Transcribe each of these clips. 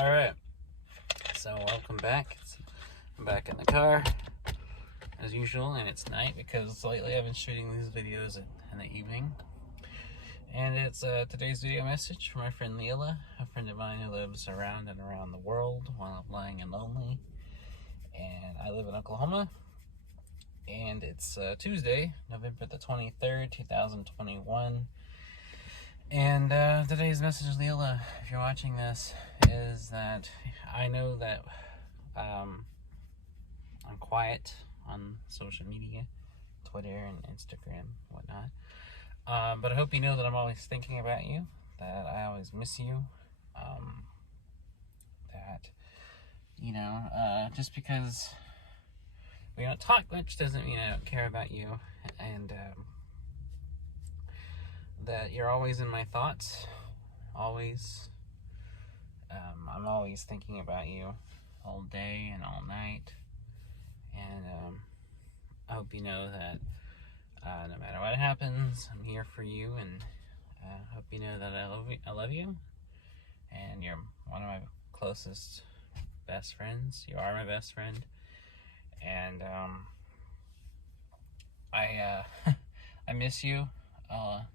Alright, so welcome back. I'm back in the car, as usual, and it's night because lately I've been shooting these videos in the evening. And it's today's video message from my friend Lilla, a friend of mine who lives around the world while I'm lying and lonely. And I live in Oklahoma, and it's Tuesday, November the 23rd, 2021. And today's message, Lila, if you're watching this, is that I know that I'm quiet on social media, Twitter and Instagram, whatnot. But I hope you know that I'm always thinking about you, that I always miss you, that, just because we don't talk much doesn't mean I don't care about you, and that you're always in my thoughts, always. I'm always thinking about you all day and all night, and I hope you know that no matter what happens, I'm here for you, and I hope you know that I love you, and you're one of my closest best friends. You are my best friend, and I miss you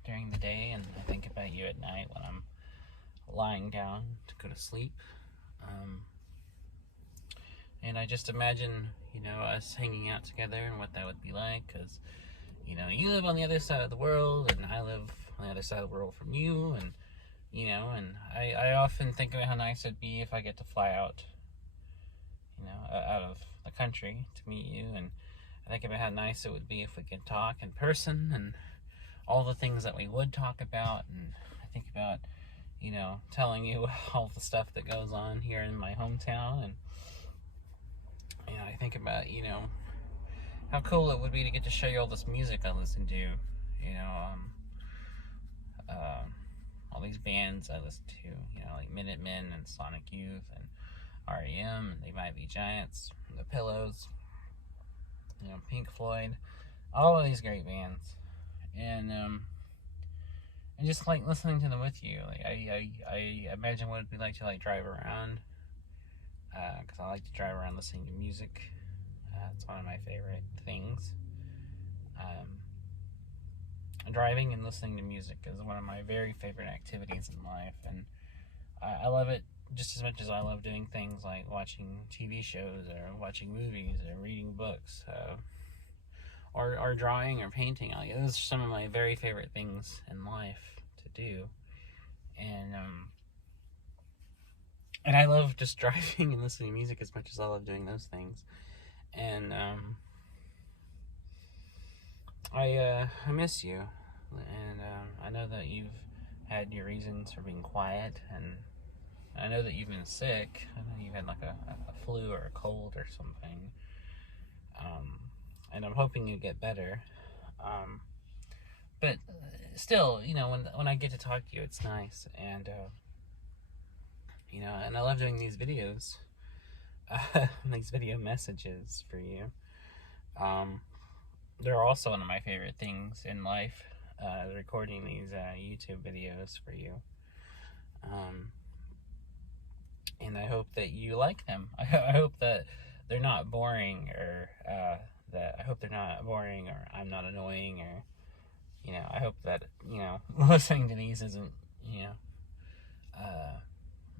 during the day, and I think about you at night when I'm lying down to go to sleep. And I just imagine, us hanging out together and what that would be like, because, you live on the other side of the world, and I live on the other side of the world from you, and, and I often think about how nice it'd be if I get to fly out, out of the country to meet you, and I think about how nice it would be if we could talk in person, and all the things that we would talk about, and I think about, telling you all the stuff that goes on here in my hometown, and, I think about, how cool it would be to get to show you all this music I listen to, all these bands I listen to, like Minutemen and Sonic Youth and R.E.M. and They Might Be Giants, The Pillows, Pink Floyd, all of these great bands, and just like listening to them with you. Like I imagine what it'd be like to drive around, because I like to drive around listening to music. It's one of my favorite things. Driving and listening to music is one of my very favorite activities in life, and I love it just as much as I love doing things like watching TV shows or watching movies or reading books, or drawing or painting. Those are some of my very favorite things in life to do, and I love just driving and listening to music as much as I love doing those things. And I miss you, and I know that you've had your reasons for being quiet, and I know that you've been sick. I know you've had like a flu or a cold or something, and I'm hoping you get better. But still, when I get to talk to you, it's nice, and and I love doing these videos, these video messages for you. They're also one of my favorite things in life, recording these YouTube videos for you. And I hope that you like them. I hope that they're not boring, or I'm not annoying, or, I hope that, listening to these isn't,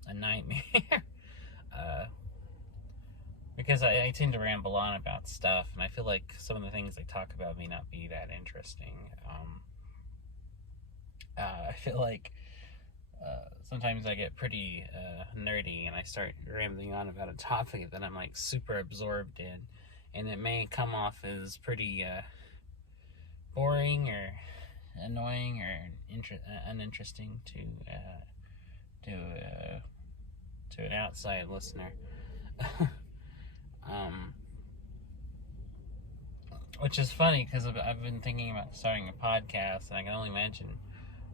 a nightmare. Because I tend to ramble on about stuff, and I feel like some of the things I talk about may not be that interesting. I feel like sometimes I get pretty nerdy, and I start rambling on about a topic that I'm like super absorbed in, and it may come off as pretty boring or annoying or uninteresting to an outside listener. Which is funny, because I've been thinking about starting a podcast, and I can only imagine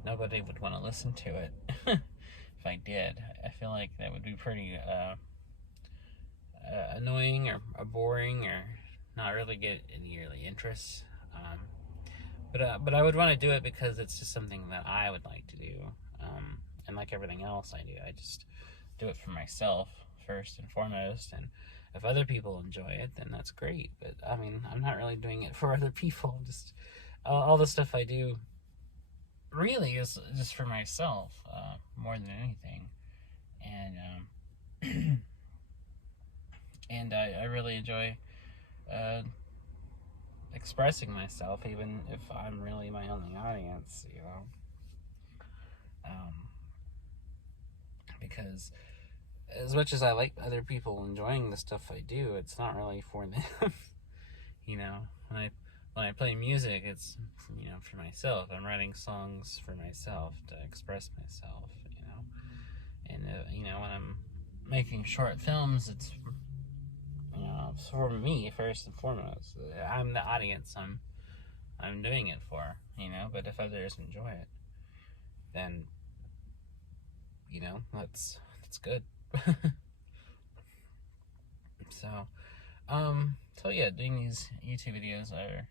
nobody would want to listen to it if I did. I feel like that would be pretty annoying or boring, or not really get any really interest. But I would want to do it because it's just something that I would like to do, and like everything else I do, I just do it for myself first and foremost, and if other people enjoy it, then that's great. But I mean, I'm not really doing it for other people. Just all the stuff I do really is just for myself, more than anything. And and I really enjoy expressing myself, even if I'm really my only audience, you know. Because as much as I like other people enjoying the stuff I do, it's not really for them. You know, when I play music, it's, you know, for myself. I'm writing songs for myself to express myself, you know. And you know, when I'm making short films, it's, you know, for me first and foremost. I'm the audience I'm doing it for, you know. But if others enjoy it, then, you know, that's good. So, so yeah, doing these YouTube videos I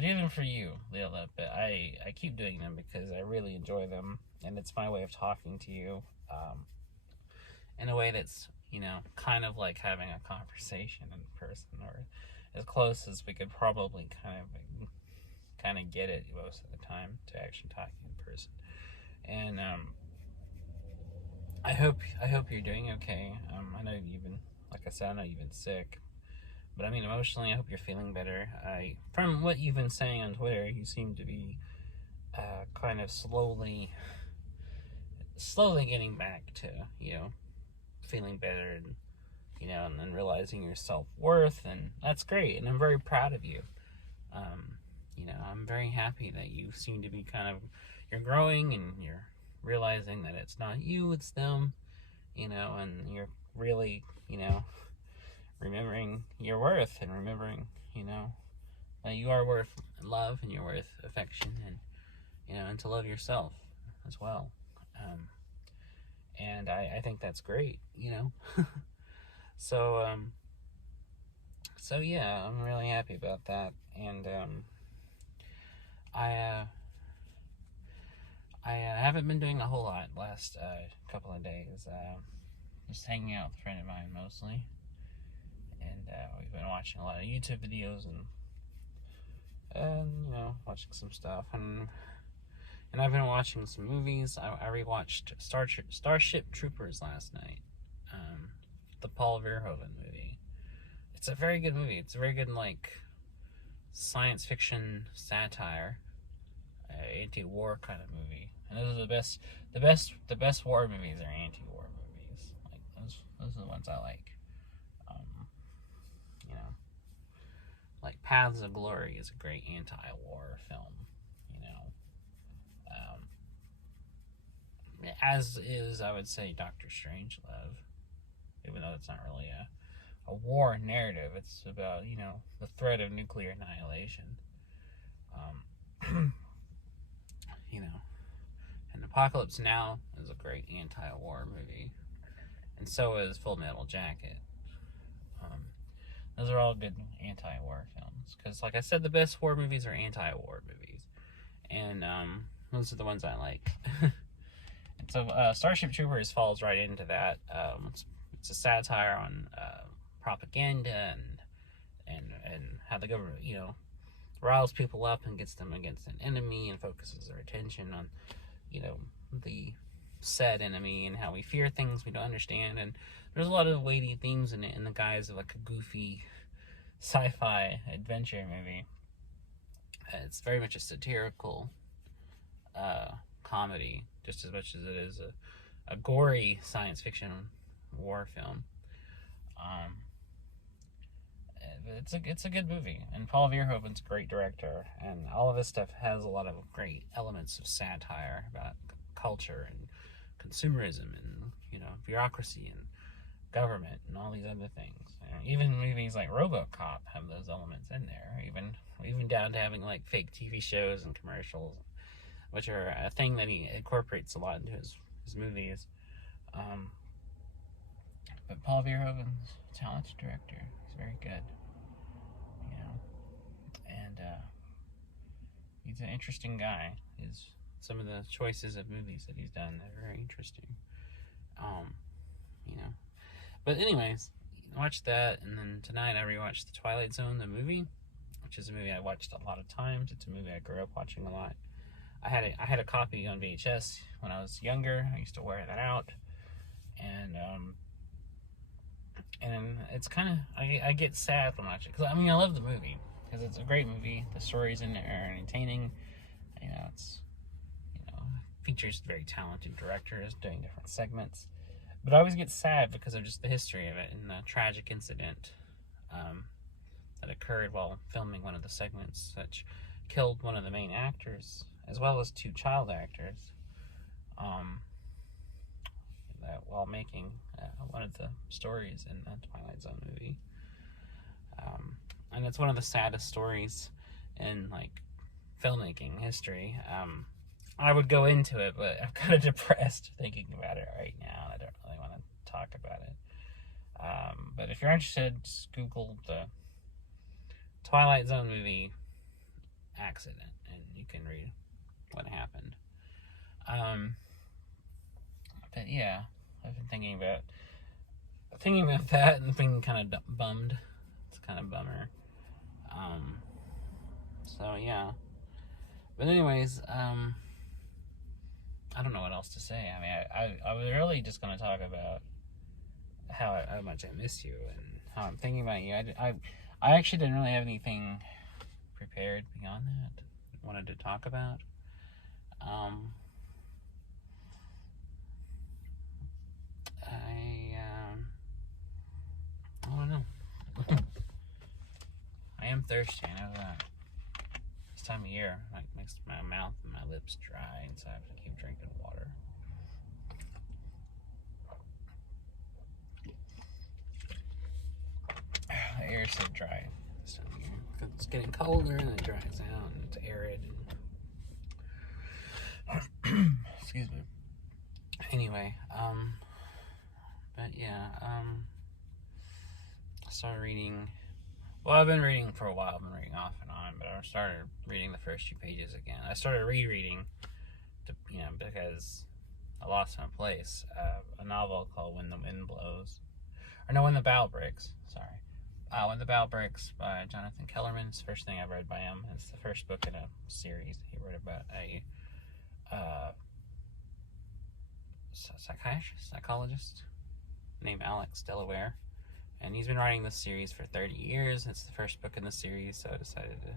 do them for you, Lilla, but I keep doing them because I really enjoy them, and it's my way of talking to you, in a way that's, you know, kind of like having a conversation in person, or as close as we could probably kind of get it most of the time to actually talking in person. And I hope you're doing okay. I know you've been, like I said, I know you've been sick, but I mean, emotionally, I hope you're feeling better. From what you've been saying on Twitter, you seem to be kind of slowly getting back to, you know, feeling better, and, you know, and then realizing your self-worth, and that's great, and I'm very proud of you. You know, I'm very happy that you seem to be you're growing, and you're realizing that it's not you, it's them, you know, and you're really, you know, remembering your worth, and remembering, you know, that you are worth love, and you're worth affection, and, you know, and to love yourself as well. And I think that's great, you know. So, so yeah, I'm really happy about that. And I haven't been doing a whole lot last couple of days. Just hanging out with a friend of mine mostly, and we've been watching a lot of YouTube videos, and you know, watching some stuff, and I've been watching some movies. I rewatched Starship Troopers last night, the Paul Verhoeven movie. It's a very good movie. It's a very good, like, science fiction satire, anti-war kind of movie. And those are the best war movies are anti-war movies. Like, those are the ones I like. You know, like Paths of Glory is a great anti-war film. You know, as is, I would say, Doctor Strangelove, even though it's not really a war narrative. It's about, you know, the threat of nuclear annihilation. You know, and Apocalypse Now is a great anti-war movie, and so is Full Metal Jacket. Those are all good anti-war films, because, like I said, the best war movies are anti-war movies, and those are the ones I like. And so Starship Troopers falls right into that. It's a satire on propaganda, and how the government, you know, riles people up and gets them against an enemy, and focuses their attention on, you know, the said enemy, and how we fear things we don't understand. And there's a lot of weighty themes in it, in the guise of like a goofy sci-fi adventure movie. It's very much a satirical comedy, just as much as it is a gory science fiction war film. It's a good movie, and Paul Verhoeven's a great director, and all of his stuff has a lot of great elements of satire about culture and consumerism, and, you know, bureaucracy and government and all these other things. Even movies like RoboCop have those elements in there, even down to having like fake TV shows and commercials, which are a thing that he incorporates a lot into his movies. But Paul Verhoeven's a talented director. He's very good, you know, and he's an interesting guy. Some of the choices of movies that he's done are very interesting. But anyways, watched that, and then tonight I rewatched The Twilight Zone, the movie, which is a movie I watched a lot of times. It's a movie I grew up watching a lot. I had a copy on VHS when I was younger. I used to wear that out, and it's kind of I get sad when watching it, because I mean I love the movie because it's a great movie. The stories in it are entertaining. It's features very talented directors doing different segments. But I always get sad because of just the history of it and the tragic incident that occurred while filming one of the segments, which killed one of the main actors, as well as 2 child actors, while making one of the stories in the Twilight Zone movie. And it's one of the saddest stories in, like, filmmaking history. I would go into it, but I'm kind of depressed thinking about it right now. I don't really want to talk about it. But if you're interested, just Google the Twilight Zone movie accident, and you can read what happened. But yeah, I've been thinking about that and being kind of bummed. It's kind of a bummer. So yeah. But anyways, I don't know what else to say. I mean, I was really just going to talk about how much I miss you and how I'm thinking about you. I actually didn't really have anything prepared beyond that I wanted to talk about. I don't know. I am thirsty, I know that. This time of year, like, makes my mouth and my lips dry, and so I have to keep drinking water. The air is so dry this time of year. It's getting colder and it dries out and it's arid. Excuse me. Anyway, but yeah, I started reading. Well, I've been reading for a while. I've been reading off and on, but I started reading the first few pages again. I started rereading, because I lost my place. A novel called When the Wind Blows. When the Bow Breaks. Sorry. When the Bow Breaks by Jonathan Kellerman. It's the first thing I've read by him. It's the first book in a series. He wrote about a psychologist named Alex Delaware. And he's been writing this series for 30 years. It's the first book in the series, so I decided to...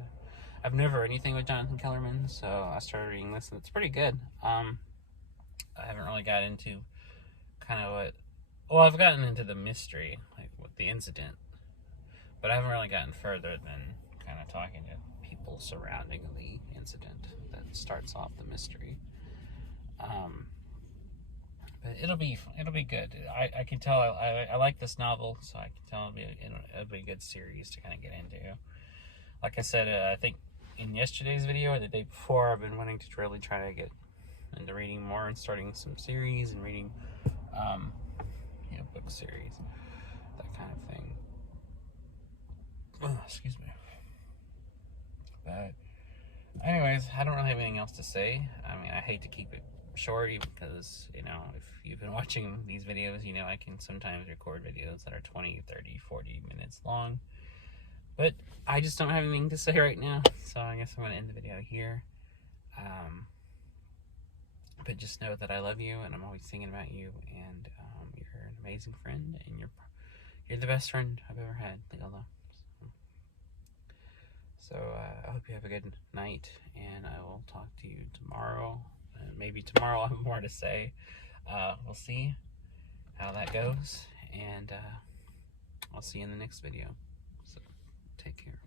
I've never read anything with Jonathan Kellerman, so I started reading this, and it's pretty good. I haven't really got into kind of what... Well, I've gotten into the mystery, like with the incident, but I haven't really gotten further than kind of talking to people surrounding the incident that starts off the mystery. But it'll be good. I can tell I like this novel, so I can tell it'll be a good series to kind of get into. Like I said, I think in yesterday's video or the day before, I've been wanting to really try to get into reading more and starting some series and reading, book series, that kind of thing. Oh, excuse me. But anyways, I don't really have anything else to say. I mean, I hate to keep it short because, if you've been watching these videos, I can sometimes record videos that are 20, 30, 40 minutes long. But I just don't have anything to say right now, so I guess I'm going to end the video here. But just know that I love you, and I'm always thinking about you, and you're an amazing friend, and you're the best friend I've ever had, Lilla. So I hope you have a good night, and I will talk to you tomorrow. Maybe tomorrow I'll have more to say. We'll see how that goes, and I'll see you in the next video. So take care.